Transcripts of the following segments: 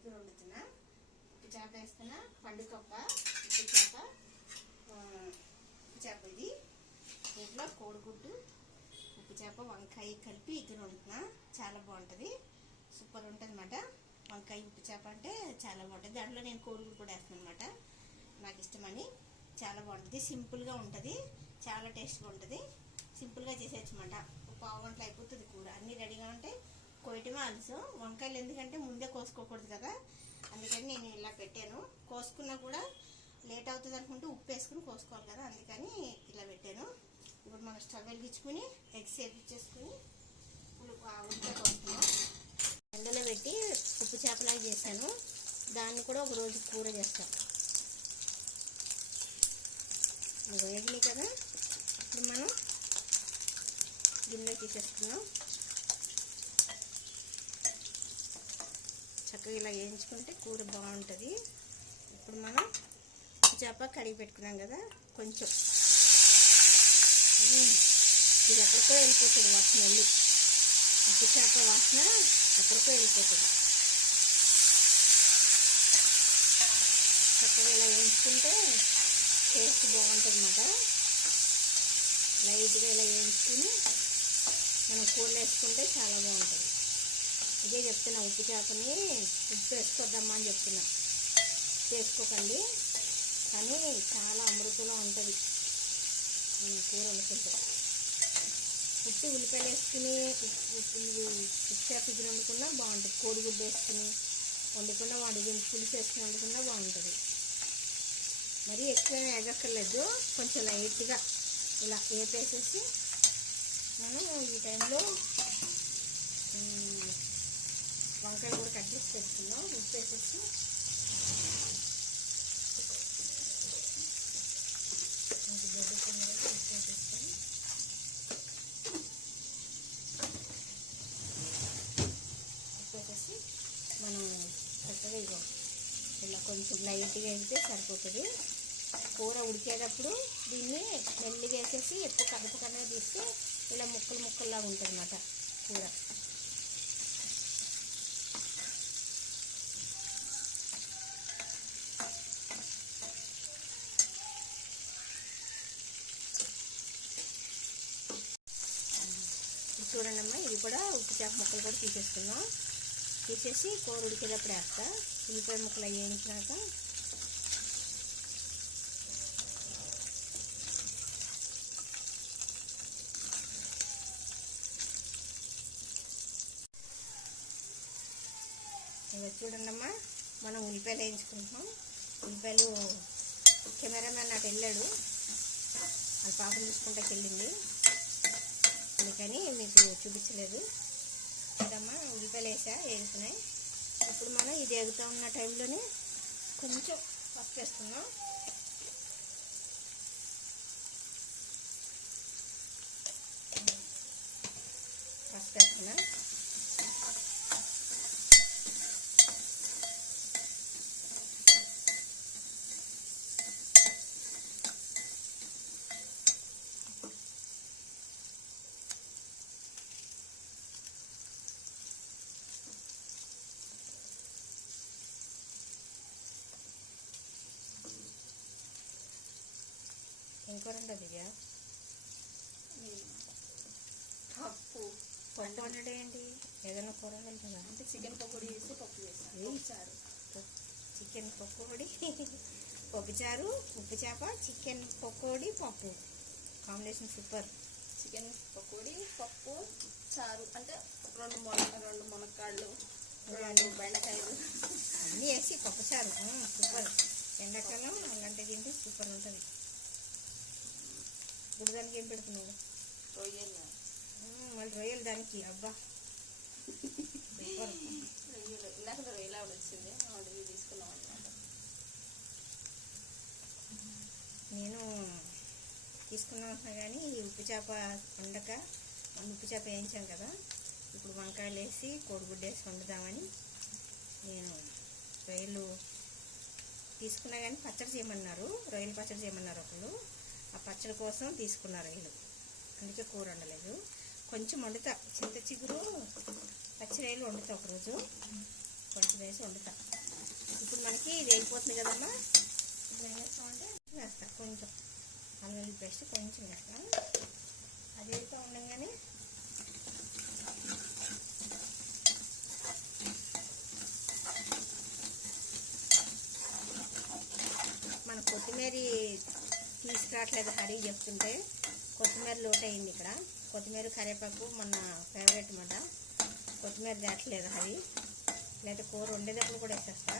ఇగురు వండుతున్నా. ఉప్పు చేప వేస్తున్నా, పండుకప్ప ఉప్పు చేప. ఉప్పు చేప ఇది. దీంట్లో కోడిగుడ్డు, ఉప్పు చేప, వంకాయ కలిపి ఇగురు వండుతున్నా. చాలా బాగుంటుంది, సూపర్ ఉంటుంది అన్నమాట. వంకాయ ఉప్పు చేప అంటే చాలా బాగుంటుంది. దాంట్లో నేను కోడిగుడ్డు కూడా వేస్తాను అనమాట, నాకు ఇష్టమని. చాలా బాగుంటుంది, సింపుల్గా ఉంటుంది, చాలా టేస్ట్గా ఉంటుంది. సింపుల్గా చేసేయచ్చు అన్నమాట. ఒక పావు గంటలు అయిపోతుంది కూర. అన్నీ రెడీగా ఉంటే కోయటమే ఆలస్యం. వంకాయలు ఎందుకంటే ముందే కోసుకోకూడదు కదా, అందుకని నేను ఇలా పెట్టాను. కోసుకున్నా కూడా లేట్ అవుతుంది అనుకుంటే ఉప్పు వేసుకుని కోసుకోవాలి కదా, అందుకని ఇలా పెట్టాను. ఇప్పుడు మనం స్టవ్ వెలిగించుకుని ఎగ్స్ వేపించేసుకుని ఉల్లిపాయ కోసుకున్నాం. ఎండలో పెట్టి ఉప్పు చేపలాగా చేశాను, దాన్ని కూడా ఒక రోజు కూర చేస్తాను. వేగినాయి కదా, ఇప్పుడు మనం గిన్నెలో తీసేసుకున్నాం. చక్కగా ఇలా వేయించుకుంటే కూర బాగుంటుంది. ఇప్పుడు మనం చేప కడిగి పెట్టుకున్నాం కదా, కొంచెం ఇది ఎక్కడికో వెళ్ళిపోతుంది వాసన, వెళ్ళి ఉప్పు చేప వాసన ఎక్కడికో వెళ్ళిపోతుంది. చక్కగా ఇలా వేయించుకుంటే టేస్ట్ బాగుంటుంది అన్నమాట. లైట్గా ఇలా వేయించుకుని మనం కూరలో వేసుకుంటే చాలా బాగుంటుంది. ఇదే చెప్తున్నా, ఉప్పు చేపని ఉప్పు వేసుకోద్దామా అని చెప్తున్నా. వేసుకోకండి, కానీ చాలా అమృతంలో ఉంటుంది మనం కూర వండుకుంటే. ఉట్టి ఉల్లిపాయలు వేసుకుని ఉప్పు చేప ఇగురు వండుకున్నా బాగుంటుంది. కోడిగుడ్డు వేసుకుని వండుకున్నా, వాడి పులుసు వేసుకుని వండుకున్నా బాగుంటుంది. మరీ ఎక్కువ ఎగక్కర్లేదు, కొంచెం లైట్గా ఇలా వేపేసేసి మనం ఈ టైంలో వంకాయలు కూడా కట్ చేసి పెట్టుకున్నాం. ఉప్పు వేసేసి ఉప్పు వేసేసుకొని మనం చక్కగా ఇలా కొంచెం లైట్గా వేస్తే సరిపోతుంది. కూర ఉడికేటప్పుడు దీన్ని మెల్లిగా వేసేసి ఎక్కువ కదపకన్నా తీస్తే ఇలా ముక్కలు ముక్కల్లాగా ఉంటుంది అన్నమాట కూర. చూడండి అమ్మా, ఇది కూడా ఉప్పు చేప ముక్కలు కూడా తీసేసుకున్నాం. తీసేసి కూర ఉడికేటప్పుడు వేస్తా. ఉల్లిపాయ ముక్కలు వేయించినాక ఇక చూడండి అమ్మా, మనం ఉల్లిపాయలు వేయించుకుంటున్నాం. ఉల్లిపాయలు కెమెరామెన్ నాకు వెళ్ళాడు, వాళ్ళ పాపను చూసుకుంటాకి వెళ్ళింది, అందుకని మీకు చూపించలేదు. ఇదమ్మా ఉల్లిపాయలు వేగుతున్నాయి. ఇప్పుడు మనం ఇది ఎగుతూ ఉన్న టైంలోనే కొంచెం పసుపు వేస్తున్నాం. పసుపు వేస్తున్నా. ఇంకో రెండు దిగా పప్పు పప్పు వండడం ఏంటి, ఏదైనా కూర వెళ్తుందా అంటే చికెన్ పకోడీ వేసి పప్పు వేసారు. చికెన్ పకోడీ, పప్పుచారు, ఉప్పు చేప, చికెన్ పకోడీ, పప్పు కాంబినేషన్ సూపర్. చికెన్ పకోడీ, పప్పు, చారు అంటే రెండు మునక్కాళ్ళు, రెండు బెండకాయలు అన్నీ వేసి పప్పుచారు సూపర్. ఎండాకాలం అలాంటి తింటే సూపర్ ఉంటుంది. ఇప్పుడు దానికి ఏం పెడుతున్నావు? రొయ్యలు. మళ్ళీ రొయ్యలు దానికి, అబ్బా సూపర్. రొయ్యలు ఇందాక రొయ్యలు ఆవిడ వచ్చింది, ఆవిడవి తీసుకున్నాం అనమాట. నేను తీసుకున్నాం కానీ ఈ ఉప్పు చేప వండక, ఉప్పు చేప వేయించాం కదా, ఇప్పుడు వంకాయలు వేసి కోడిగుడ్డు వేసి వండుదామని నేను రొయ్యలు తీసుకున్నా కానీ పచ్చడి చేయమన్నారు, రొయ్యలు పచ్చడి చేయమన్నారు ఒకళ్ళు. ఆ పచ్చడి కోసం తీసుకున్నారు రొయ్యలు, అందుకే కూర వండలేదు. కొంచెం వండుతా, చింత చిగురు పచ్చి రొయ్యలు వండుతా, ఒకరోజు కొంచెం వేసి వండుతా. ఇప్పుడు మనకి ఇది అయిపోతుంది కదమ్మా. ఇప్పుడు ఏం చేస్తామంటే వేస్తాం కొంచెం అల్లం వెల్లుల్లి పేస్ట్ కొంచెం వేస్తాం. అది వేస్తూ ఉండగానే మన కొత్తిమీర తీసుకురావట్లేదు హరి చెప్తుంటే. కొత్తిమీర లోటు అయింది ఇక్కడ. కొత్తిమీర కరివేపాకు మన ఫేవరెట్ మాట. కొత్తిమీర దాటలేదు హరి, లేదా కూర వండేటప్పుడు కూడా వేసేస్తా.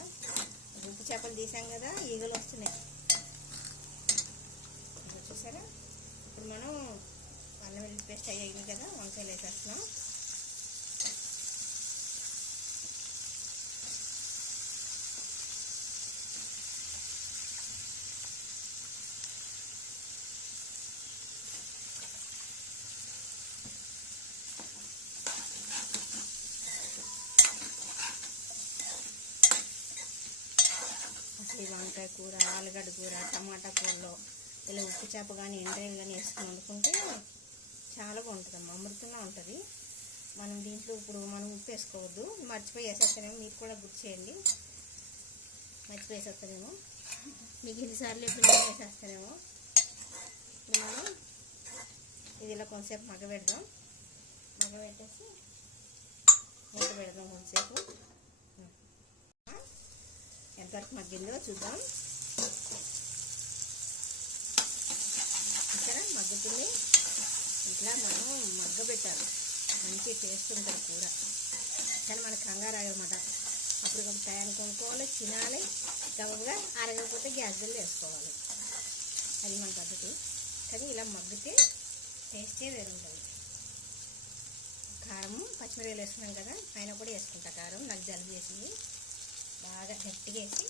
ఉప్పు చేపలు తీసాం కదా, ఈగలు వస్తున్నాయి చూసారా. ఇప్పుడు మనం అల్లం వెల్లుల్లి పేస్ట్ అయ్యింది కదా, వంకాయలు వేసేస్తున్నాం. అసలు వంకాయ కూర, ఆలుగడ్డ కూర, టమాటా కూరలో ఇలా ఉప్పు చేప కానీ ఎండ్రాయిలు కానీ వేసుకుని వండుకుంటే చాలా బాగుంటుందమ్మా, అమృతంగా ఉంటుంది. మనం దీంట్లో ఇప్పుడు మనం ఉప్పు వేసుకోవద్దు, మర్చిపోయి వేసేస్తానేమో. మీరు కూడా గుర్తు చేయండి, మర్చిపోయి వేసేస్తానేమో. మీకు ఎన్నిసార్లు ఎప్పుడు నేను వేసేస్తానేమో. ఇప్పుడు మనం ఇది ఇలా కొంతసేపు మగ్గబెడదాం. మగ్గబెట్టేసి మూత పెడదాం కొంతసేపు. ఎంతవరకు మగ్గిందో చూద్దాం. ఇక్కడ మగ్గుతుంది. ఇట్లా మనం మగ్గబెట్టాలి, మంచి టేస్ట్ ఉంటుంది కూర. కానీ మనకు కంగారు ఆగనమాట. అప్పుడు కొంచెం టయాన్ని కొనుక్కోవాలి, తినాలి, గబగబా అరగకపోతే గ్యాస్ బిల్లు వేసుకోవాలి. అది మన పద్ధతి. కానీ ఇలా మగ్గితే టేస్టే వేరు ఉంటుంది. కారం పచ్చిమిరపకాయలు వేసుకున్నాం కదా, అయినా కూడా వేసుకుంటా కారం. నాకు జలుబు చేసింది, బాగా గట్టిగా వేసి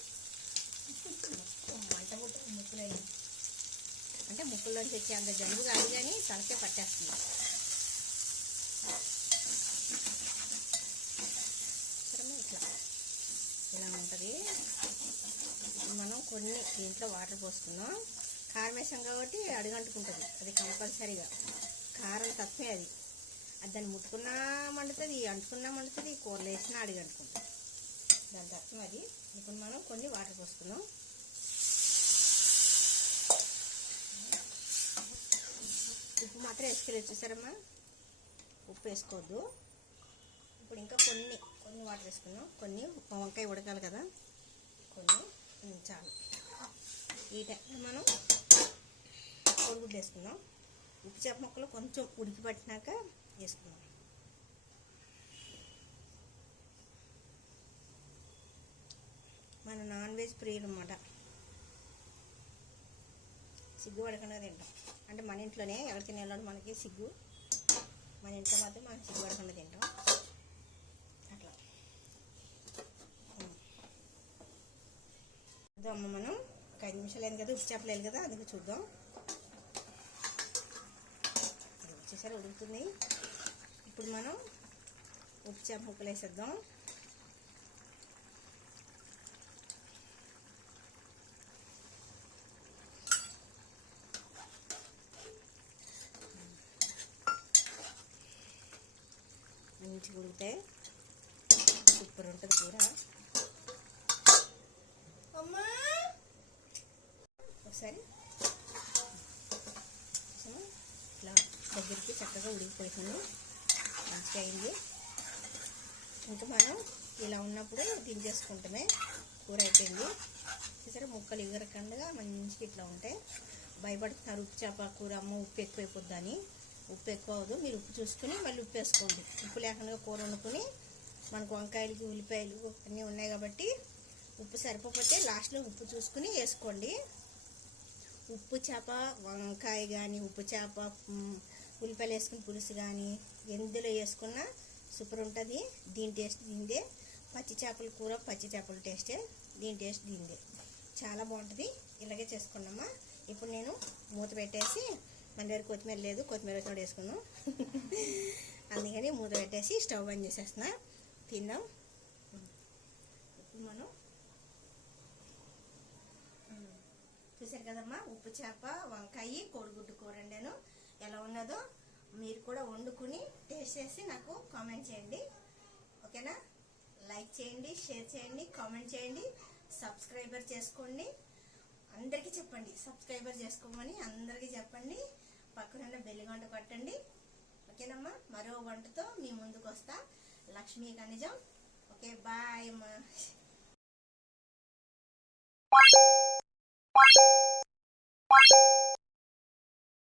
మంట ముక్కులు అయ్యింది. అంటే ముక్కుల్లోంచి వచ్చే అంత జలుబు కాదు, కానీ తలకే పట్టేస్తుంది. ఇట్లా ఇలా ఉంటుంది. మనం కొన్ని దీంట్లో వాటర్ పోసుకున్నాం. కారం వేసాం కాబట్టి అడుగంటుకుంటుంది, అది కంపల్సరీగా. కారం తక్కువే అది. అది దాన్ని ముట్టుకున్నా మండుతుంది, అంటుకున్నా మండుతుంది, కూరలు వేసినా అడుగంటుకుంటుంది. దాని అర్థం అది. ఇప్పుడు మనం కొన్ని వాటర్ పోసుకున్నాం. ఉప్పు మాత్రం వేసుకోలేదు చూసారమ్మా, ఉప్పు వేసుకోవద్దు. ఇప్పుడు ఇంకా కొన్ని వాటర్ వేసుకున్నాం. కొన్ని వంకాయ ఉడకాలి కదా, కొన్ని చాలు. ఈ టైంలో మనం కోడిగుడ్లు వేసుకున్నాం. ఉప్పు చేప ముక్కలు కొంచెం ఉడికి పట్టినాక వేసుకున్నాం. మన నాన్ వెజ్ ప్రియులు అన్నమాట. సిగ్గు పడకుండా తింటాం. అంటే మన ఇంట్లోనే ఎవరు తినేవాళ్ళు మనకి సిగ్గు, మన ఇంట్లో మాత్రం మనం సిగ్గు పడకుండా తింటాం. అట్లా అమ్మ మనం ఒక 5 నిమిషాలు అయింది కదా, ఉప్పు చేపలేదు కదా, అందుకు చూద్దాం. అది వచ్చేసరి ఉడుకుతుంది. ఇప్పుడు మనం ఉప్పు చేప ముక్కలు వేసేద్దాం. మంచిగా ఉడికితే సూపర్ ఉంటుంది కూర. అమ్మా ఒకసారి ఇట్లా దగ్గరికి చక్కగా ఉడికిపోతుంది, మంచిగా అయింది. ఇంకా మనం ఇలా ఉన్నప్పుడు దించేసుకుంటామే, కూర అయిపోయింది. సరే ముక్కలు ఎగరకుండా మంచిగా ఇట్లా ఉంటాయి. భయపడుతున్నారు ఉప్పు చేప కూర, అమ్మ ఉప్పు ఎక్కువైపోద్దని. ఉప్పు ఎక్కువ అవ్వదు, మీరు ఉప్పు చూసుకుని మళ్ళీ ఉప్పు వేసుకోండి. ఉప్పు లేకుండా కూర వండుకొని మనకు వంకాయలకి ఉల్లిపాయలు అన్నీ ఉన్నాయి కాబట్టి ఉప్పు సరిపోతే లాస్ట్లో ఉప్పు చూసుకుని వేసుకోండి. ఉప్పు చేప వంకాయ కానీ, ఉప్పు చేప ఉల్లిపాయలు వేసుకుని పులుసు కానీ ఎందులో వేసుకున్నా సూపర్ ఉంటుంది. దీని టేస్ట్ దీందే. పచ్చి చేపల కూర పచ్చి చేపల టేస్టే, దీని టేస్ట్ దీందే. చాలా బాగుంటుంది. ఇలాగే చేసుకున్నామా. ఇప్పుడు నేను మూత పెట్టేసి, మన దగ్గర కొత్తిమీర లేదు, కొత్తిమీర వచ్చినప్పుడు వేసుకున్నాం అందుకని మూత పెట్టేసి స్టవ్ ఆన్ చేసేస్తున్నా. తిందాం. ఇప్పుడు మనం చూసారు కదమ్మా, ఉప్పు చేప వంకాయ కోడిగుడ్డు కూర వండాను. ఎలా ఉన్నదో మీరు కూడా వండుకుని టేస్ట్ చేసి నాకు కామెంట్ చేయండి. ఓకేనా? లైక్ చేయండి, షేర్ చేయండి, కామెంట్ చేయండి. సబ్స్క్రైబర్ చేసుకోండి. అందరికీ చెప్పండి, సబ్స్క్రైబర్ చేసుకోమని అందరికీ చెప్పండి. పక్కనున్న బెల్ గంట కొట్టండి. ఓకేనమ్మా, మరో వంటతో మీ ముందుకు వస్తా. లక్ష్మీ ఖనిజం. ఓకే, బాయ్ అమ్మా.